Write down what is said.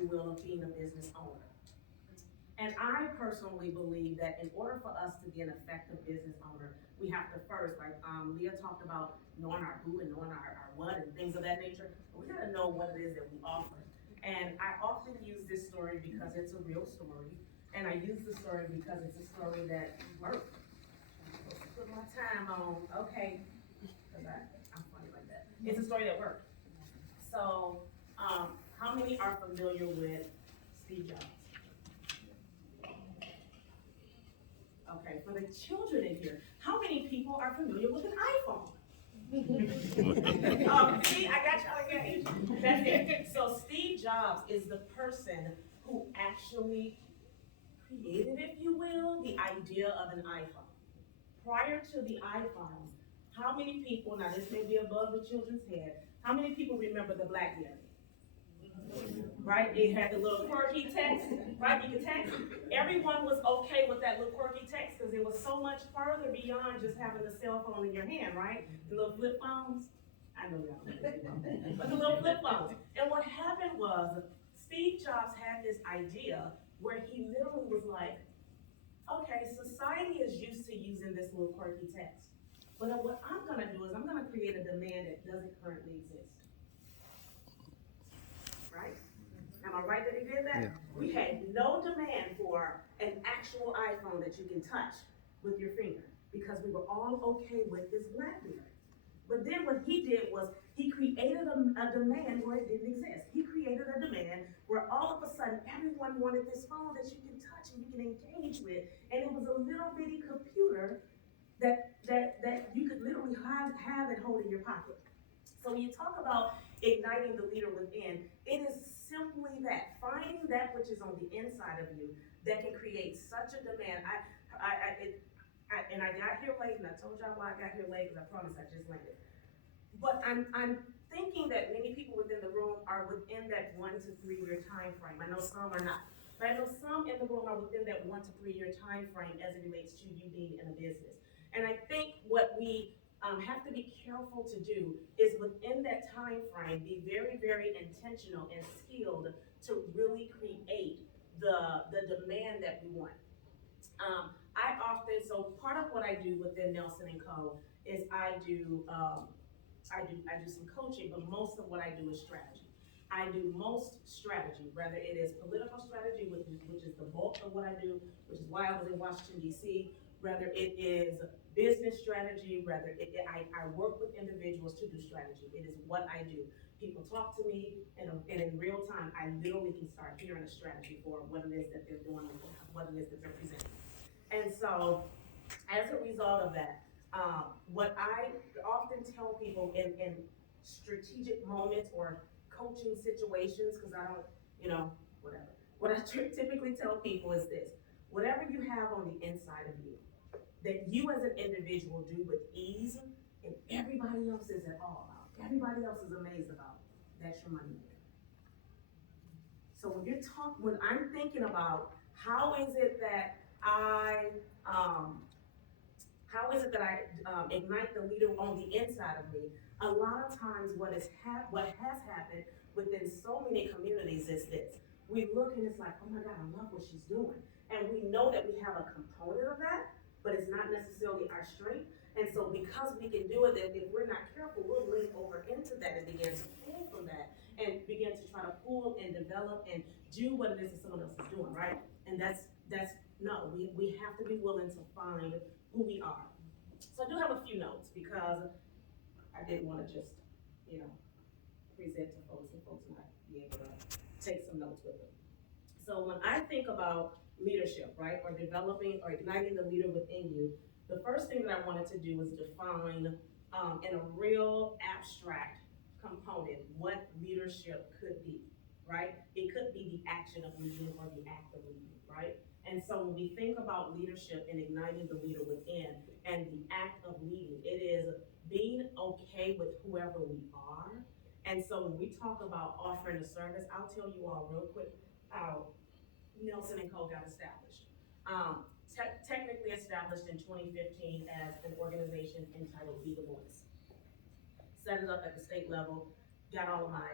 you will, of being a business owner. And I personally believe that in order for us to be an effective business owner, we have to first, like Leah talked about, knowing our who and knowing our what and things of that nature. We gotta know what it is that we offer. And I often use this story because it's a real story. And I use the story because it's a story that worked. Put my time on, okay, because I'm funny like that. It's a story that worked. So, how many are familiar with Steve Jobs? Okay, for the children in here, how many people are familiar with an iPhone? See, I got y'all engaged. That's it. So Steve Jobs is the person who actually created, if you will, the idea of an iPhone. Prior to the iPhone, how many people, now this may be above the children's head, how many people remember the BlackBerry? Right? It had the little quirky text, right? You could text. Everyone was okay with that little quirky text because it was so much further beyond just having the cell phone in your hand, right? The little flip phones. I know y'all know flip phones, but the little flip phones. And what happened was Steve Jobs had this idea where he literally was like, okay, society is used to using this little quirky text. But what I'm gonna do is I'm gonna create a demand that doesn't currently exist. Right? Am I right that he did that? Yeah. We had no demand for an actual iPhone that you can touch with your finger because we were all okay with this BlackBerry. But then what he did was he created a demand where it didn't exist. He created a demand where all of a sudden everyone wanted this phone that you can touch and you can engage with, and it was a little bitty computer that you could literally have and hold in your pocket. So when you talk about igniting the leader within, it is simply that, finding that which is on the inside of you that can create such a demand. And I got here late, and I told y'all why I got here late, because I promise I just landed. But I'm thinking that many people within the room are within that 1 to 3 year time frame. I know some are not, but I know some in the room are within that 1 to 3 year time frame as it relates to you being in a business. And I think what we have to be careful to do is within that time frame be very, very intentional and skilled to really create the demand that we want. So part of what I do within Nelson and Co. is I do some coaching, but most of what I do is strategy. I do most strategy, whether it is political strategy, which is the bulk of what I do, which is why I was in Washington, D.C., whether it is business strategy, I work with individuals to do strategy. It is what I do. People talk to me, and in real time, I literally can start hearing a strategy for what it is that they're doing, what it is that they're presenting. And so, as a result of that, what I often tell people in strategic moments or coaching situations, because I don't, whatever. What I typically tell people is this: whatever you have on the inside of you, that you as an individual do with ease, and everybody else is at all about, everybody else is amazed about, that's your money maker. So when I'm thinking about how is it that I ignite the leader on the inside of me? A lot of times, what has happened within so many communities is this: we look and it's like, oh my God, I love what she's doing, and we know that we have a component of that, but it's not necessarily our strength. And so, because we can do it, if we're not careful, we'll lean over into that and begin to pull from that, and begin to try to pull and develop and do what it is that someone else is doing, right? And that's no, we have to be willing to find who we are. So I do have a few notes because I didn't want to just, present to folks and folks might be able to take some notes with them. So when I think about leadership, right, or developing or igniting the leader within you, the first thing that I wanted to do was define in a real abstract component what leadership could be, right? It could be the action of leading or the act of leading, right? And so when we think about leadership and igniting the leader within and the act of leading, it is being okay with whoever we are. And so when we talk about offering a service, I'll tell you all real quick how Nelson and Co. got established. Technically established in 2015 as an organization entitled Be the Voice. Set it up at the state level, got all of my